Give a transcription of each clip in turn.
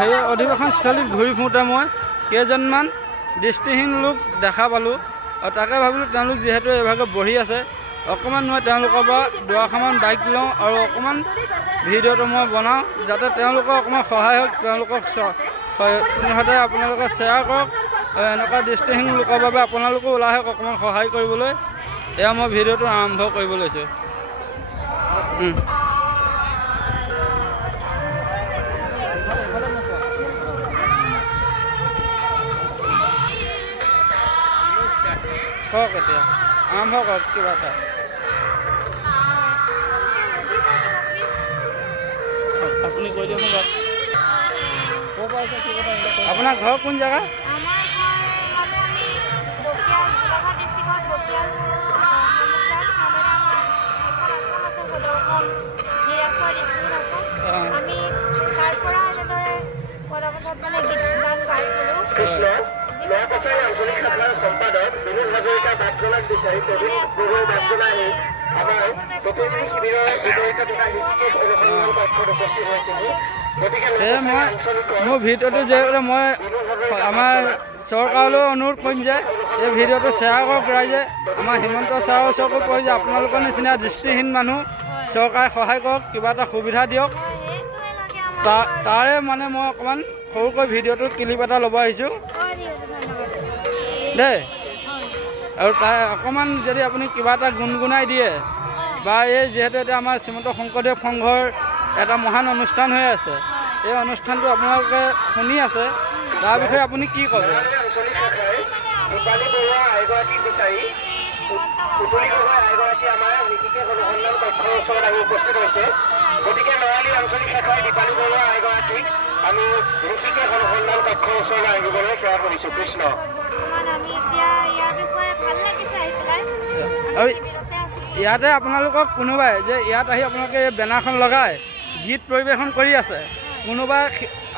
সেই অধিৱেশনস্থলীত ঘূৰি ফুৰোঁতে মই কেইজনমান দৃষ্টিহীন লোক দেখা পালোঁ আৰু তাকে ভাবিলোঁ তেওঁলোক যিহেতু এইভাগে বহি আছে অকণমান মই তেওঁলোকৰ পৰা দুআষাৰমান বাইক লওঁ আৰু অকণমান ভিডিঅ'টো মই বনাওঁ যাতে তেওঁলোকৰ অকণমান সহায় হওক তেওঁলোকক সিহঁতে আপোনালোকে শ্বেয়াৰ কৰক আৰু এনেকুৱা দৃষ্টিহীন লোকৰ বাবে আপোনালোকেও ওলাই আহক অকণমান সহায় কৰিবলৈ এয়া মই ভিডিঅ'টো আৰম্ভ কৰিব লৈছোঁ কওক এতিয়া আৰম্ভ কৰক কিবা এটা আপুনি কৈ দিয়ক মোক ক'ৰ পৰা আহিছে কি কথা আপোনাৰ ঘৰ কোন জেগা মোৰ ভিডিঅ'টো যে মই আমাৰ চৰকাৰলৈ অনুৰোধ কৰিম যে এই ভিডিঅ'টো শ্বেয়াৰ কৰক ৰাইজে আমাৰ হিমন্ত ছাৰৰ ওচৰতো কয় যে আপোনালোকৰ নিচিনা দৃষ্টিহীন মানুহ চৰকাৰে সহায় কৰক কিবা এটা সুবিধা দিয়ক তাৰে মানে মই অকণমান সৰুকৈ ভিডিঅ'টোত ক্লিপ এটা ল'ব আহিছোঁ দেই আৰু তাৰ অকণমান যদি আপুনি কিবা এটা গুণগুণাই দিয়ে বা এই যিহেতু এতিয়া আমাৰ শ্ৰীমন্ত শংকৰদেৱ সংঘৰ এটা মহান অনুষ্ঠান হৈ আছে এই অনুষ্ঠানটো আপোনালোকে শুনি আছে তাৰ বিষয়ে আপুনি কি ক'ব গতিকে নৰালী আঞ্চলিক শাখাৰ দীপালী বৰুৱা এগৰাকীক আমি ঋষিকেশ অনুসন্ধান কক্ষৰ ওচৰলৈ আহিবলৈ সেৱা কৰিছোঁ কৃষ্ণ আৰু ইয়াতে আপোনালোকক কোনোবাই যে ইয়াত আহি আপোনালোকে এই বেনাৰখন লগাই গীত পৰিৱেশন কৰি আছে কোনোবাই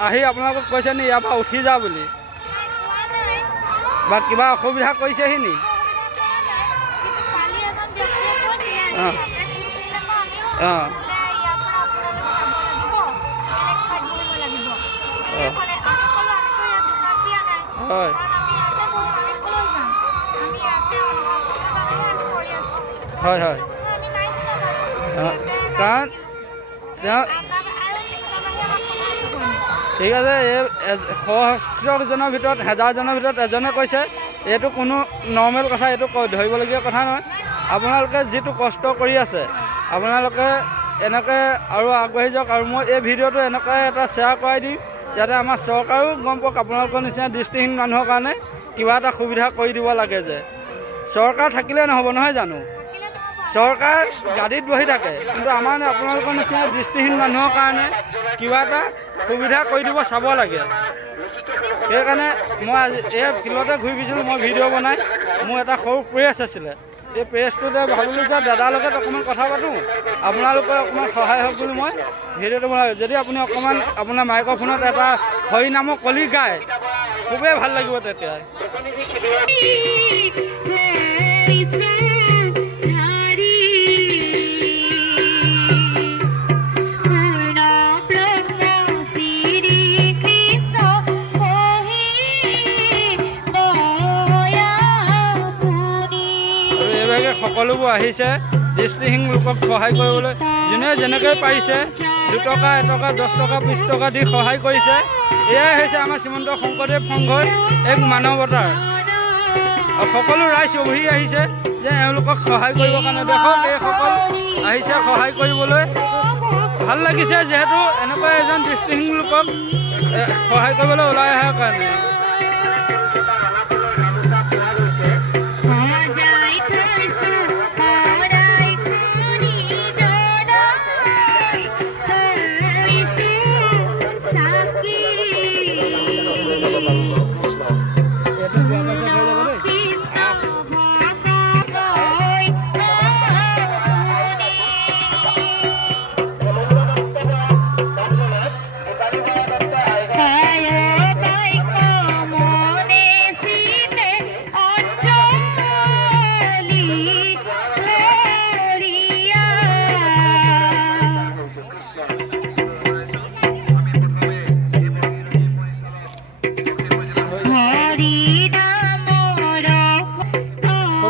আহি আপোনালোকক কৈছে নি ইয়াৰ পৰা উঠি যা বুলি বা কিবা অসুবিধা কৰিছেহি নি অঁ হয় হয় হয় কাৰণ ঠিক আছে এই সহস্ৰজনৰ ভিতৰত হাজাৰজনৰ ভিতৰত এজনে কৈছে এইটো কোনো নৰ্মেল কথা এইটো ধৰিবলগীয়া কথা নহয় আপোনালোকে যিটো কষ্ট কৰি আছে আপোনালোকে এনেকৈ আৰু আগবাঢ়ি যাওক আৰু মই এই ভিডিঅ'টো এনেকৈ এটা শ্বেয়াৰ কৰাই দিম যাতে আমাৰ চৰকাৰেও গম পাওক আপোনালোকৰ নিচিনা দৃষ্টিহীন মানুহৰ কাৰণে কিবা এটা সুবিধা কৰি দিব লাগে যে চৰকাৰ থাকিলে নহ'ব নহয় জানো চৰকাৰ গাড়ীত বহি থাকে কিন্তু আমাৰ আপোনালোকৰ নিচিনা দৃষ্টিহীন মানুহৰ কাৰণে কিবা এটা সুবিধা কৰি দিব চাব লাগে সেইকাৰণে মই আজি এই ফিল্ডতে ঘূৰি ফুৰিছিলোঁ মই ভিডিঅ' বনাই মোৰ এটা সৰু প্ৰেছ আছিলে এই প্ৰেছটোতে ভাবিলোঁ যে দাদাৰ লগত অকণমান কথা পাতোঁ আপোনালোকৰ অকণমান সহায় হওক বুলি মই ভিডিঅ'টো বনালোঁ যদি আপুনি অকণমান আপোনাৰ মাইক্ৰফোনত এটা হৰি নামৰ কলি গায় খুবেই ভাল লাগিব তেতিয়া সকলোবোৰ আহিছে দৃষ্টিহীন লোকক সহায় কৰিবলৈ যোনে যেনেকৈ পাৰিছে 2 টকা 1 টকা 10 টকা 20 টকা দি সহায় কৰিছে এয়াই হৈছে আমাৰ শ্ৰীমন্ত শংকৰদেৱ সংঘৰ এক মানৱতাৰ আৰু সকলো ৰাইজ উভৰি আহিছে যে এওঁলোকক সহায় কৰিবৰ কাৰণে দেখক এইসকল আহিছে সহায় কৰিবলৈ ভাল লাগিছে যিহেতু এনেকুৱা এজন দৃষ্টিহীন লোকক সহায় কৰিবলৈ ওলাই অহাৰ কাৰণে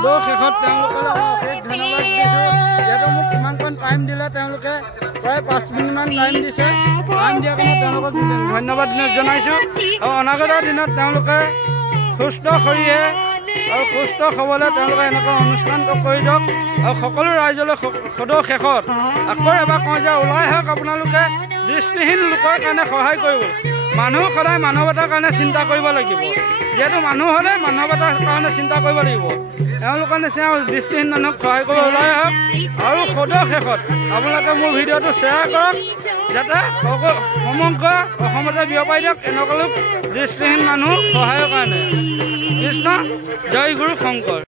সদৌ শেষত তেওঁলোকলৈ অশেষ ধন্যবাদ দিছোঁ যিহেতু মোক ইমানকণ টাইম দিলে তেওঁলোকে প্ৰায় 5 মিনিটমান টাইম দিছে টাইম দিয়াৰ কাৰণে তেওঁলোকক ধন্যবাদ জনাইছোঁ আৰু অনাগত দিনত তেওঁলোকে সুস্থ শৰীৰে আৰু সুস্থ হ'বলৈ তেওঁলোকে এনেকুৱা অনুষ্ঠানটো কৰি যাওক আৰু সকলো ৰাইজলৈ সদৌ শেষত আকৌ এবাৰ কওঁ যে ওলাই আহক আপোনালোকে দৃষ্টিহীন লোকৰ কাৰণে সহায় কৰিবলৈ মানুহ সদায় মানৱতাৰ কাৰণে চিন্তা কৰিব লাগিব যিহেতু মানুহ হ'লে মানৱতাৰ কাৰণে চিন্তা কৰিব লাগিব তেওঁলোকৰ নিচিনা দৃষ্টিহীন মানুহক সহায় কৰিব ওলাই আহক আৰু সদৌ শেষত আপোনালোকে মোৰ ভিডিঅ'টো শ্বেয়াৰ কৰক যাতে সমগ্ৰ অসমতে বিয়পাই দিয়ক এনেকুৱা লোক দৃষ্টিহীন মানুহ সহায়ৰ কাৰণে কৃষ্ণ জয় গুৰু শংকৰ।